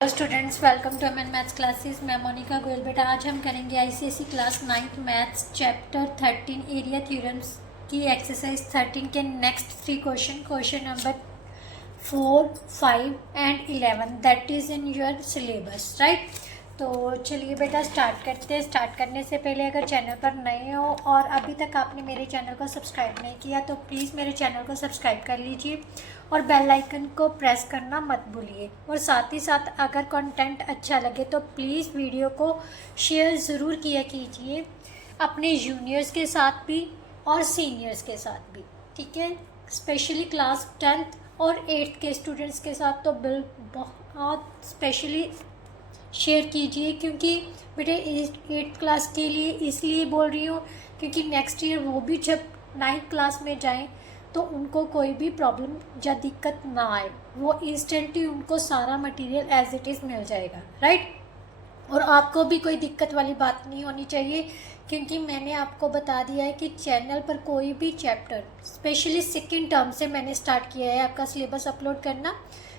Hello students, welcome to MN maths classes. मैं मोनिका गोयल। बेटा आज हम करेंगे ICSE class 9th maths chapter 13 area theorems की एक्सरसाइज 13 के next 3 question number 4, 5 and 11 that is in your syllabus, right. तो चलिए बेटा स्टार्ट करते हैं। स्टार्ट करने से पहले अगर चैनल पर नए हो और अभी तक आपने मेरे चैनल को सब्सक्राइब नहीं किया तो प्लीज़ मेरे चैनल को सब्सक्राइब कर लीजिए और बेल आइकन को प्रेस करना मत भूलिए। और साथ ही साथ अगर कंटेंट अच्छा लगे तो प्लीज़ वीडियो को शेयर ज़रूर किया कीजिए अपने जूनियर्स के साथ भी और सीनियर्स के साथ भी, ठीक है। स्पेशली क्लास 10th और 8th के स्टूडेंट्स के साथ तो बहुत स्पेशली शेयर कीजिए, क्योंकि बेटे 8th क्लास के लिए इसलिए बोल रही हूँ क्योंकि नेक्स्ट ईयर वो भी जब 9th क्लास में जाएं तो उनको कोई भी प्रॉब्लम या दिक्कत ना आए, वो इंस्टेंटली उनको सारा मटेरियल एज इट इज़ मिल जाएगा, राइट। और आपको भी कोई दिक्कत वाली बात नहीं होनी चाहिए, क्योंकि मैंने आपको बता दिया है कि चैनल पर कोई भी चैप्टर स्पेशली सेकेंड टर्म से मैंने स्टार्ट किया है आपका सिलेबस अपलोड करना।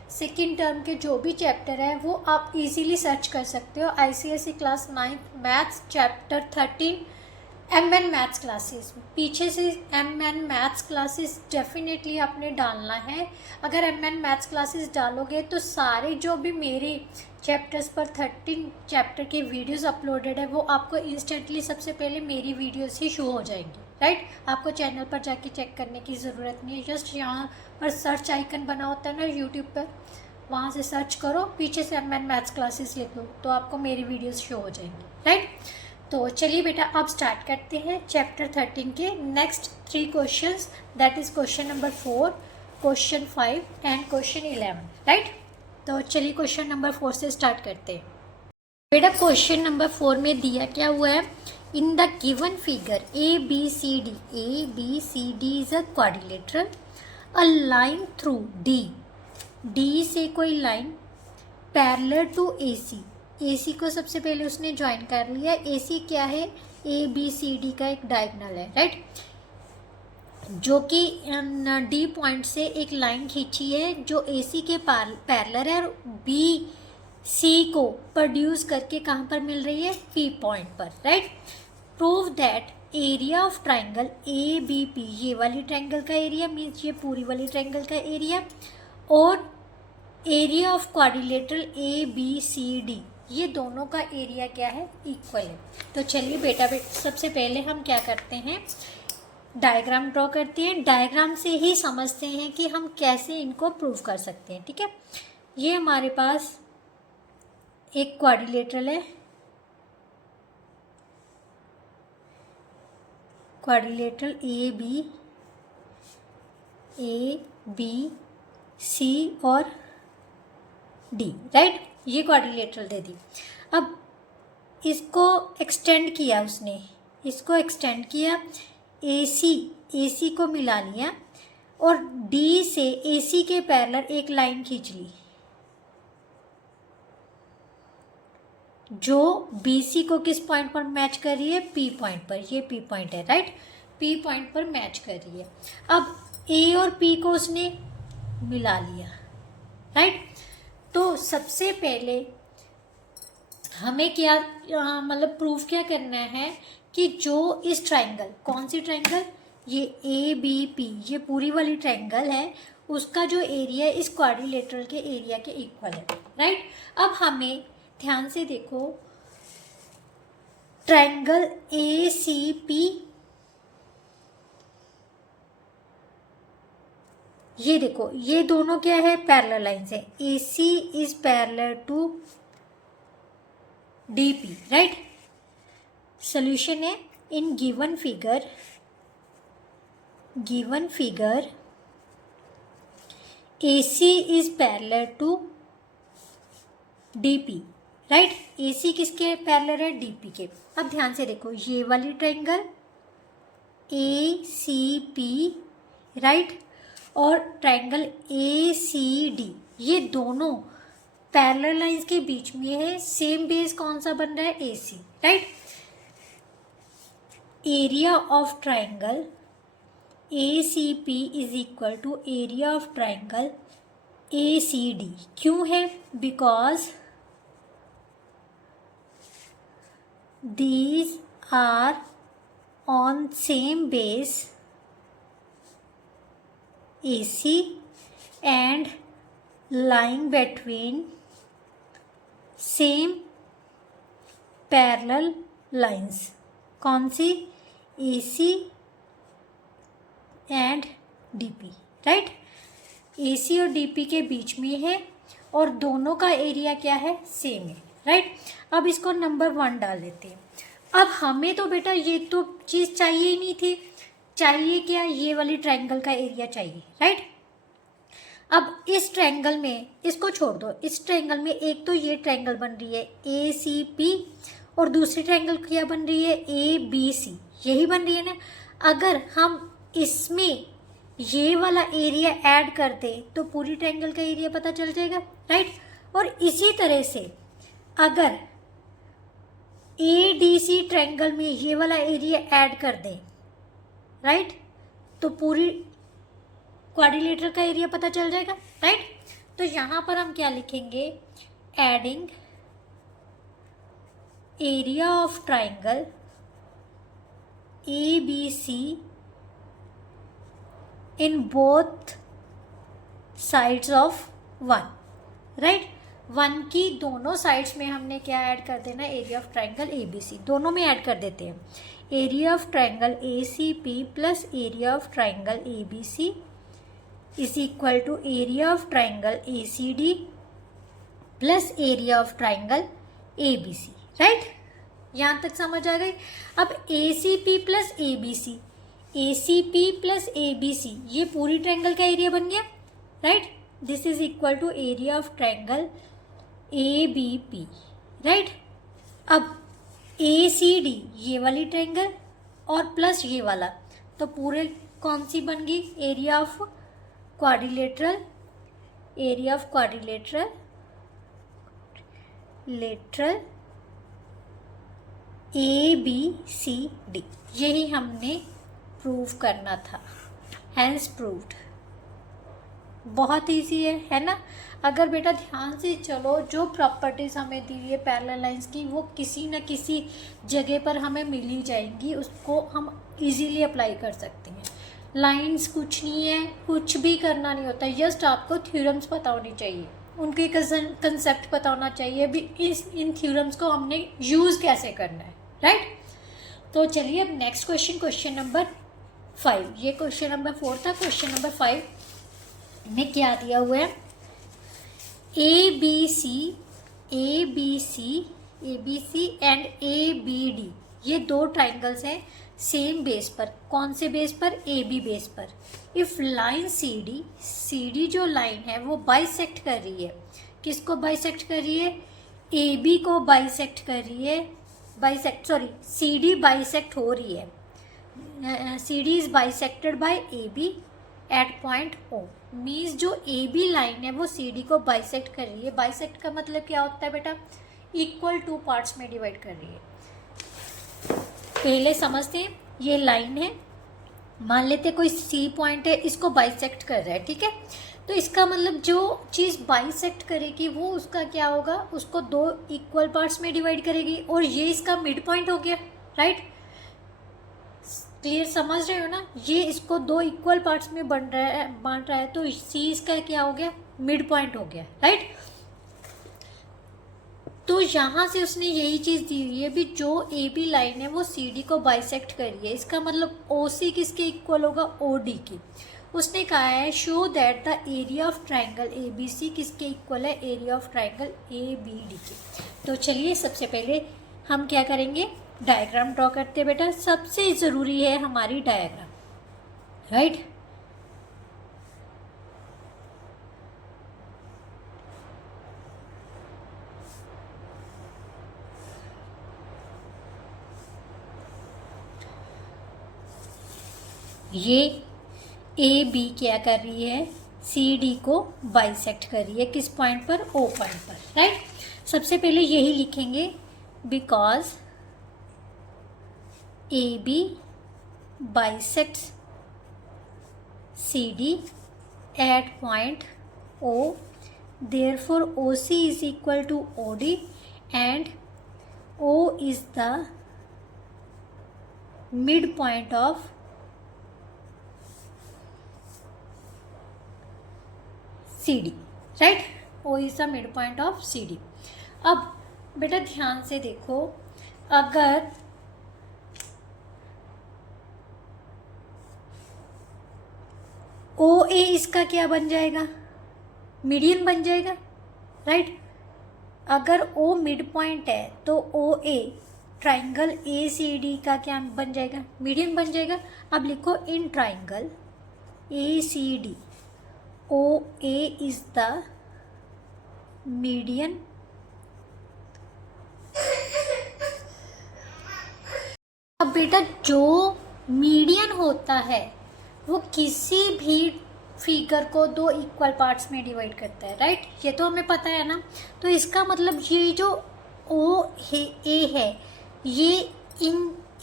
सेकेंड टर्म के जो भी चैप्टर है वो आप इजीली सर्च कर सकते हो ICSE class 9th maths chapter 13 MN maths classes. पीछे से एमएन मैथ्स क्लासेस डेफिनेटली आपने डालना है। अगर एमएन मैथ्स क्लासेस डालोगे तो सारे जो भी मेरे चैप्टर्स पर 13 चैप्टर के वीडियोस अपलोडेड है वो आपको इंस्टेंटली सबसे पहले मेरी वीडियोस ही शो हो जाएंगी, राइट। आपको चैनल पर जाके चेक करने की ज़रूरत नहीं है। जस्ट यहाँ पर सर्च आइकन बना होता है ना यूट्यूब पर, वहाँ से सर्च करो, पीछे से एमएन मैथ्स क्लासेस लिख लो तो आपको मेरी वीडियोस शो हो जाएंगी, राइट। तो चलिए बेटा अब स्टार्ट करते हैं चैप्टर 13 के next 3 questions, that is question number 4, question 5 and question 11, right. तो चलिए क्वेश्चन नंबर 4 से स्टार्ट करते हैं। बेटा क्वेश्चन नंबर 4 में दिया क्या हुआ है, in the given figure A B C D is a quadrilateral, a line through D से कोई लाइन पैरेलल टू AC को सबसे पहले उसने ज्वाइन कर लिया। AC क्या है, ABCD का एक डायगोनल है, राइट, जो कि D पॉइंट से एक लाइन खींची है जो AC के पैरेलल है और BC को प्रोड्यूस करके कहाँ पर मिल रही है, P पॉइंट पर, right. Prove that area of triangle ABP, ये वाली ट्राइंगल का एरिया मीन्स ये पूरी वाली ट्राइंगल का एरिया, और एरिया ऑफ क्वाड्रिलेटरल ABCD, ये दोनों का एरिया क्या है, इक्वल है। तो चलिए बेटा सबसे पहले हम क्या करते हैं, डायग्राम ड्रॉ करते हैं। डायग्राम से ही समझते हैं कि हम कैसे इनको प्रूव कर सकते हैं, ठीक है। ये हमारे पास एक क्वाड्रिलेटरल है, क्वाड्रिलेटरल ABC और D, राइट, ये क्वाड्रिलेटरल दे दी। अब इसको एक्सटेंड किया उसने, इसको एक्सटेंड किया, AC को मिला लिया और D से AC के पैरेलल एक लाइन खींच ली जो BC को किस पॉइंट पर मैच कर रही है, P पॉइंट पर, ये P पॉइंट है, राइट, P पॉइंट पर मैच कर रही है। अब A और P को उसने मिला लिया, राइट। तो सबसे पहले हमें क्या मतलब प्रूफ क्या करना है कि जो इस ट्राइंगल, कौन सी ट्राइंगल, ये ABP, ये पूरी वाली ट्राइंगल है, उसका जो एरिया इस क्वाड्रिलेटरल के एरिया के इक्वल है, राइट। अब हमें ध्यान से देखो, ट्राइंगल ACP, ये देखो ये दोनों क्या है, पैरेलल लाइंस है। AC is parallel to DP, right. Solution है, in given figure AC is parallel to DP, right. AC किसके पैरेलल है, DP के। अब ध्यान से देखो ये वाली ट्राइंगल ACP, राइट, और ट्राइंगल ACD, ये दोनों पैरेलल लाइंस के बीच में है। सेम बेस कौन सा बन रहा है, AC, right. Area of triangle ACP is equal to area of triangle ACD। क्यों है, because these are on same base AC and lying between same parallel lines. कौन सी? AC and DP, right. AC और DP के बीच में है और दोनों का एरिया क्या है? सेम है, राइट. अब इसको नंबर 1 डाल देते हैं. अब हमें तो बेटा ये तो चीज़ चाहिए ही नहीं थी. चाहिए क्या? ये वाली ट्रायंगल का एरिया चाहिए, राइट. अब इस ट्रायंगल में इसको छोड़ दो. इस ट्रायंगल में एक तो ये ट्रायंगल बन रही है ACP और दूसरी ट्रायंगल क्या बन रही है? ABC. यही बन रही है ना. अगर हम इसमें ये वाला एरिया ऐड कर दें तो पूरी ट्रायंगल का एरिया पता चल जाएगा, राइट. और इसी तरह से अगर ADC ट्रायंगल में ये वाला एरिया ऐड कर दें, राइट, तो पूरी क्वाड्रिलेटरल का एरिया पता चल जाएगा, राइट. तो यहाँ पर हम क्या लिखेंगे? Adding area of triangle ABC in both sides of 1, right. 1 की दोनों साइड्स में हमने क्या ऐड कर देना? Area of triangle ABC. दोनों में ऐड कर देते हैं. Area of triangle ACP plus area of triangle ABC is equal to area of triangle ACD plus area of triangle ABC, right. यहाँ तक समझ आ गई. अब ACP plus ABC, ACP plus ABC ये पूरी ट्रायंगल का एरिया बन गया, right. This is equal to area of triangle ABP, right. अब ACD ये वाली ट्रायंगल और प्लस ये वाला, तो पूरे कौन सी बन गई? Area of quadrilateral. Area of quadrilateral lateral ABCD. यही हमने प्रूव करना था. Hence proved. बहुत ईजी है ना. अगर बेटा ध्यान से चलो, जो प्रॉपर्टीज हमें दी हुई है पैरेलल लाइंस की वो किसी न किसी जगह पर हमें मिल ही जाएंगी. उसको हम इजीली अप्लाई कर सकते हैं. लाइंस कुछ नहीं है, कुछ भी करना नहीं होता. जस्ट आपको थ्योरम्स पता होनी चाहिए, उनके कंसेप्ट पता होना चाहिए भी इन थ्योरम्स को हमने यूज़ कैसे करना है, राइट. तो चलिए अब नेक्स्ट क्वेश्चन, क्वेश्चन नंबर 5. ये क्वेश्चन नंबर 4 था. क्वेश्चन नंबर 5 में क्या दिया हुआ है? ABC एंड ABD ये दो ट्राइंगल्स हैं सेम बेस पर. कौन से बेस पर? AB बेस पर. इफ़ लाइन CD जो लाइन है वो बाइसेक्ट कर रही है. किसको बाइसेक्ट कर रही है? AB को बाइसेक्ट कर रही है. CD बाइसेक्ट हो रही है. CD is bisected by AB at point O. Means जो AB लाइन है वो CD को बाइसेक्ट कर रही है. बाइसेक्ट का मतलब क्या होता है बेटा? इक्वल 2 पार्ट्स में डिवाइड कर रही है. पहले समझते हैं. ये लाइन है, मान लेते कोई C पॉइंट है, इसको बाइसेक्ट कर रहा है, ठीक है. तो इसका मतलब जो चीज़ बाइसेक्ट करेगी वो उसका क्या होगा? उसको 2 इक्वल पार्ट्स में डिवाइड करेगी और ये इसका मिड पॉइंट हो गया, राइट. क्लियर समझ रहे हो ना? ये इसको 2 इक्वल पार्ट्स में बांट रहा है तो C इसका क्या हो गया? मिड पॉइंट हो गया, राइट. तो यहाँ से उसने यही चीज़ दी हुई है भी जो AB लाइन है वो CD को बाइसेक्ट कर रही है. इसका मतलब OC किसके इक्वल होगा? OD की. उसने कहा है show that the area of triangle ABC किसके इक्वल है? एरिया ऑफ ट्रायंगल ABD के. तो चलिए सबसे पहले हम क्या करेंगे? डायग्राम ड्रॉ करते हैं बेटा. सबसे ज़रूरी है हमारी डायग्राम, राइट. ये AB क्या कर रही है? CD को बाइसेक्ट कर रही है. किस पॉइंट पर? O पॉइंट पर, राइट. सबसे पहले यही लिखेंगे because AB bisects CD at point O, therefore OC is equal to OD and O is the midpoint of CD, right? O is the midpoint of CD. अब बेटा ध्यान से देखो, अगर OA इसका क्या बन जाएगा? मीडियन बन जाएगा, राइट? अगर O मिड पॉइंट है तो OA ट्राइंगल ACD का क्या बन जाएगा? मीडियन बन जाएगा. अब लिखो in triangle ACD OA is the median अब बेटा जो मीडियन होता है वो किसी भी फिगर को दो इक्वल पार्ट्स में डिवाइड करता है, राइट? ये तो हमें पता है ना. तो इसका मतलब ये जो ओ है ए है, ये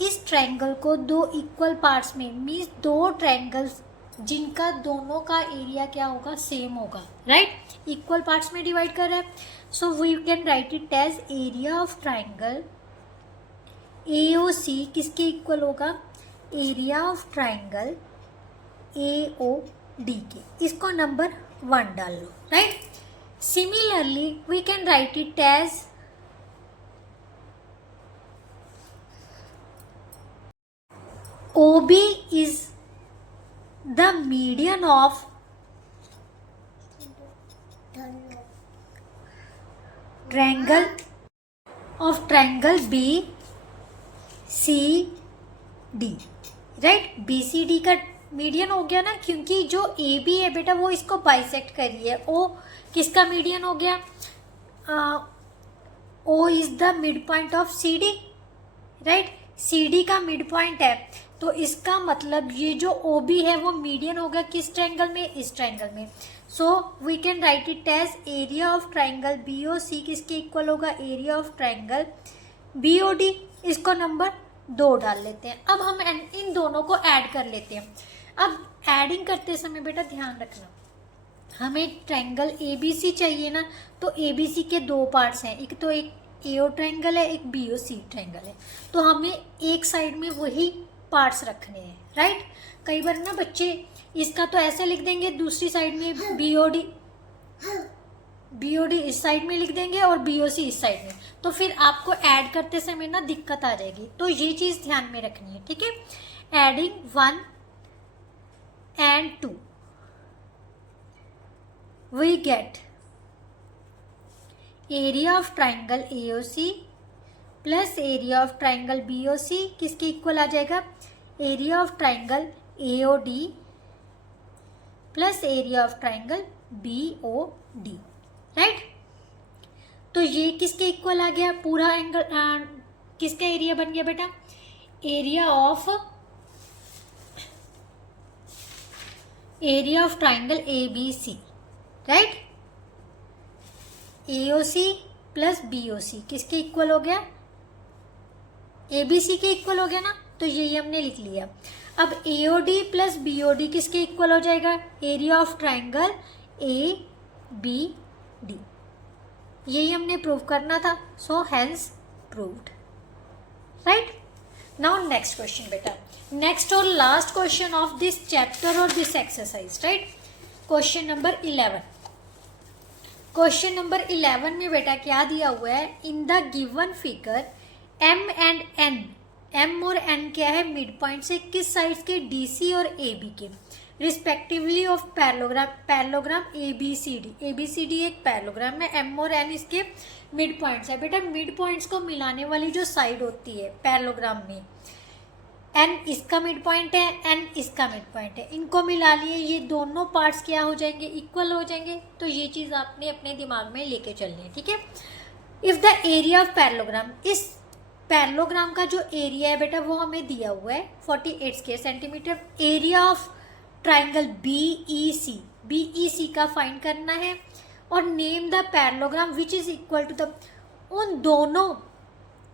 इस ट्रायंगल को दो इक्वल पार्ट्स में, मीन्स दो ट्रायंगल्स जिनका दोनों का एरिया क्या होगा? सेम होगा, राइट? इक्वल पार्ट्स में डिवाइड कर रहा है. So we can write it as area of triangle AOC किसके इक्वल होगा? एरिया ऑफ ट्रायंगल AOD के. इसको नंबर 1 डाल लो, right? Similarly we can write it as OB is the median of triangle BCD, right? BCD का median हो गया ना, क्योंकि जो AB है बेटा वो इसको बाइसेक्ट करी है. O किसका मीडियन हो गया? O is the mid point of CD, right? CD का मिड पॉइंट है, तो इसका मतलब ये जो OB है वो मीडियन होगा किस ट्रायंगल में? इस ट्रायंगल में. So we can write it as area of triangle BOC किसके इक्वल होगा? Area of triangle BOD. इसको नंबर 2 डाल लेते हैं. अब हम इन दोनों को ऐड कर लेते हैं. अब एडिंग करते समय बेटा ध्यान रखना, हमें ट्रायंगल ABC चाहिए ना, तो ABC के दो पार्ट्स हैं, एक तो एक AO ट्रायंगल है, एक BOC ट्रायंगल है. तो हमें एक साइड में वही पार्ट्स रखने हैं, राइट? कई बार ना बच्चे इसका तो ऐसे लिख देंगे, दूसरी साइड में BOD इस साइड में लिख देंगे और BOC इस साइड में, तो फिर आपको ऐड करते समय ना दिक्कत आ जाएगी. तो ये चीज़ ध्यान में रखनी है, ठीक है? Adding 1 and 2 we get area of triangle AOC plus area of triangle BOC किसके इक्वल आ जाएगा? Area of triangle AOD plus area of triangle BOD, right? तो ये किसके इक्वल आ गया? पूरा एंगल किसका एरिया बन गया बेटा? Area of triangle ABC, right? AOC plus BOC किसके इक्वल हो गया? ABC के इक्वल हो गया ना, तो यही हमने लिख लिया. अब AOD प्लस BOD किसके इक्वल हो जाएगा? Area of triangle ABD. यही हमने प्रूव करना था, so hence proved, right? Now next question बेटा, नेक्स्ट और last question of this chapter और this exercise, right? Question number 11. Question number 11 में बेटा क्या दिया हुआ है? In the given figure M and N, M और N क्या है? मिड पॉइंट से किस साइड्स के? DC और AB के respectively of parallelogram ABCD. ABCD एक पैरेललोग्राम है, M और N इसके मिड पॉइंट्स है. बेटा मिड पॉइंट्स को मिलाने वाली जो साइड होती है पैरेललोग्राम में, N इसका मिड पॉइंट है, N इसका मिड पॉइंट है, इनको मिला लिए, ये दोनों पार्ट्स क्या हो जाएंगे? इक्वल हो जाएंगे. तो ये चीज़ आपने अपने दिमाग में लेके चलनी है, ठीक है? If the area of parallelogram, इस पैरेललोग्राम का जो एरिया है बेटा वो हमें दिया हुआ है 48 square centimetre. Area of triangle BEC का फाइंड करना है और name the parallelogram which is equal to the, उन दोनों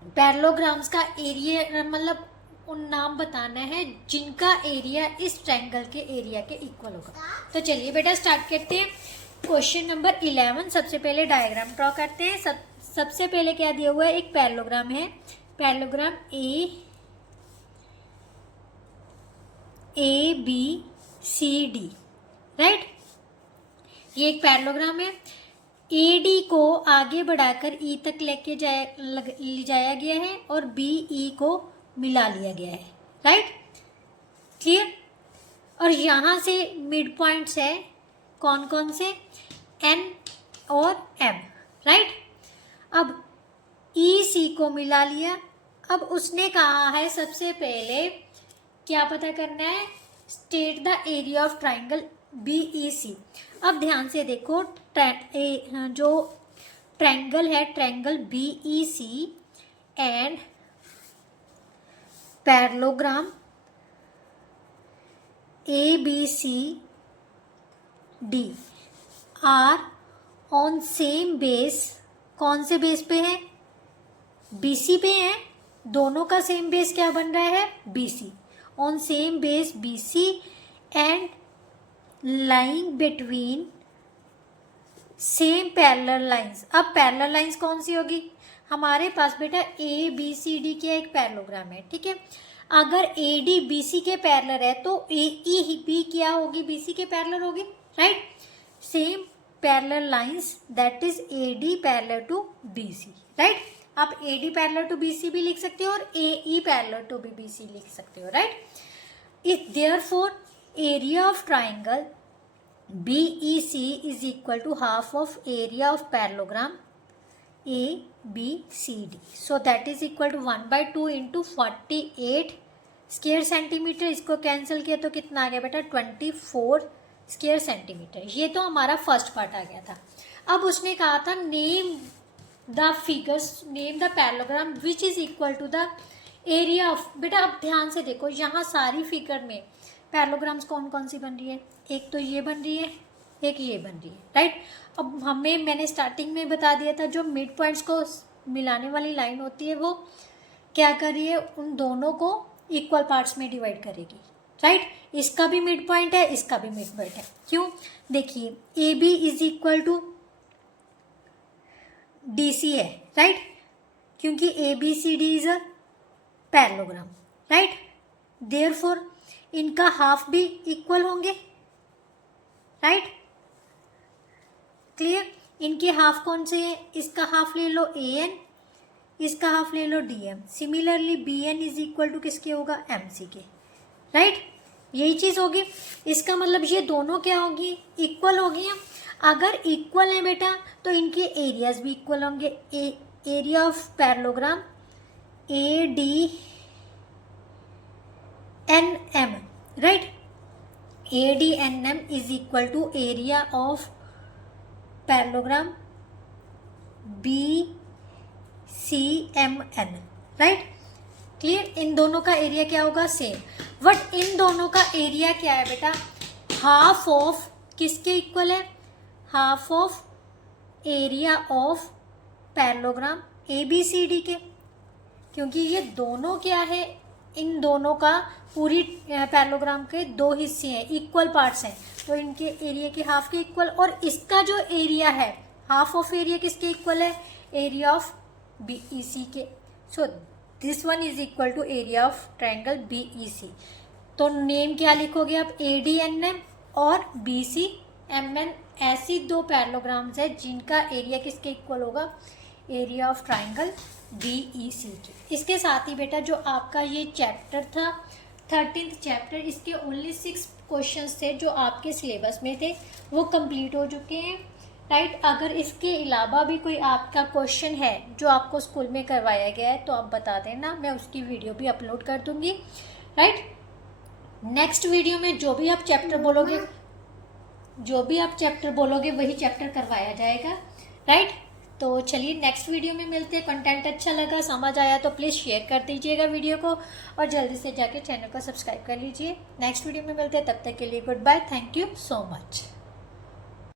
पैरेललोग्राम्स का एरिया, मतलब उन नाम बताना है जिनका एरिया इस ट्रायंगल के एरिया के इक्वल होगा. तो चलिए बेटा स्टार्ट करते हैं. Question number 11. सबसे पहले डायग्राम ड्रॉ करते हैं. सबसे पहले क्या दिया हुआ है, एक पैरेललोग्राम है, parallelogram A B C D, right. ये एक पैरेललोग्राम है। ए डी को आगे बढ़ाकर ई तक ले जाया गया है और बी ई को मिला लिया गया है, राइट, क्लियर। और यहाँ से मिड पॉइंट्स है कौन कौन से, एन और एम, राइट। अब ई सी को मिला लिया। अब उसने कहा है सबसे पहले क्या पता करना है, state the area of triangle B E C. अब ध्यान से देखो, जो ट्राइंगल है, triangle B E C and parallelogram A B C D are on same base. कौन से बेस पे है, बी सी पे है। दोनों का सेम बेस क्या बन रहा है, B C, on same base B C and lying between same parallel lines. अब पैरेलल लाइंस कौन सी होगी, हमारे पास बेटा ए बी सी डी का एक पैरेललोग्राम है, ठीक है। अगर ए डी बी सी के पैरेलल है तो ए ई बी क्या होगी, बी सी के पैरेलल होगी, right. Same parallel lines that is A D parallel to B C, right. आप A D parallel to B C भी लिख सकते हो और A E parallel to B C लिख सकते हो, right. If therefore area of triangle BEC is equal to half of area of parallelogram ABCD. So that is equal to 1/2 into 48 square centimetre. इसको cancel किया तो कितना आ गया बेटा, 24 square centimetre. ये तो हमारा फर्स्ट पार्ट आ गया था। अब उसने कहा था name the figures, name the parallelogram which is equal to the area of. बेटा अब ध्यान से देखो, यहाँ सारी फिगर में पैरेललोग्राम्स कौन कौन सी बन रही है, एक तो ये बन रही है, एक ये बन रही है, राइट। अब मैंने स्टार्टिंग में बता दिया था, जो मिड पॉइंट्स को मिलाने वाली लाइन होती है वो क्या कर रही है, उन दोनों को इक्वल पार्ट्स में डिवाइड करेगी, राइट। इसका भी मिड पॉइंट है, इसका भी मिड पॉइंट है। क्यों, देखिए A B is equal to D C है, राइट, क्योंकि A B C D is a parallelogram, right. Therefore इनका हाफ भी इक्वल होंगे, राइट, क्लियर। इनके हाफ कौन से हैं, इसका हाफ ले लो ए एन, इसका हाफ ले लो D M. Similarly B N is equal to किसके होगा, एम सी के, राइट। यही चीज़ होगी। इसका मतलब ये दोनों क्या होगी, इक्वल होगी। अगर इक्वल है बेटा तो इनके एरियाज भी इक्वल होंगे। Area of parallelogram A D N M, right, A D N M is equal to area of parallelogram B C M N, right, clear. इन दोनों का एरिया क्या होगा, सेम। बट इन दोनों का एरिया क्या है बेटा, हाफ ऑफ किसके इक्वल है, half of area of parallelogram A B C D के, क्योंकि ये दोनों क्या है, इन दोनों का पूरी पैरेललोग्राम के दो हिस्से हैं, इक्वल पार्ट्स हैं, तो इनके एरिया के हाफ के इक्वल। और इसका जो एरिया है, हाफ ऑफ एरिया किसके इक्वल है, area of B E C के। So this one is equal to area of triangle B E C. तो नेम क्या लिखोगे आप, ए डी एन एम और बी सी एम एन, ऐसी दो पैरेललोग्राम्स है जिनका एरिया किसके इक्वल होगा, area of triangle B E C के। इसके साथ ही बेटा जो आपका ये चैप्टर था 13th चैप्टर, इसके ओनली 6 क्वेश्चंस थे जो आपके सिलेबस में थे, वो कंप्लीट हो चुके हैं, राइट। अगर इसके अलावा भी कोई आपका क्वेश्चन है जो आपको स्कूल में करवाया गया है तो आप बता देना, मैं उसकी वीडियो भी अपलोड कर दूंगी, राइट। नेक्स्ट वीडियो में जो भी आप चैप्टर बोलोगे वही चैप्टर करवाया जाएगा, राइट। तो चलिए नेक्स्ट वीडियो में मिलते हैं। कंटेंट अच्छा लगा, समझ आया तो प्लीज़ शेयर कर दीजिएगा वीडियो को और जल्दी से जाके चैनल को सब्सक्राइब कर लीजिए। नेक्स्ट वीडियो में मिलते हैं, तब तक के लिए good bye, thank you so much.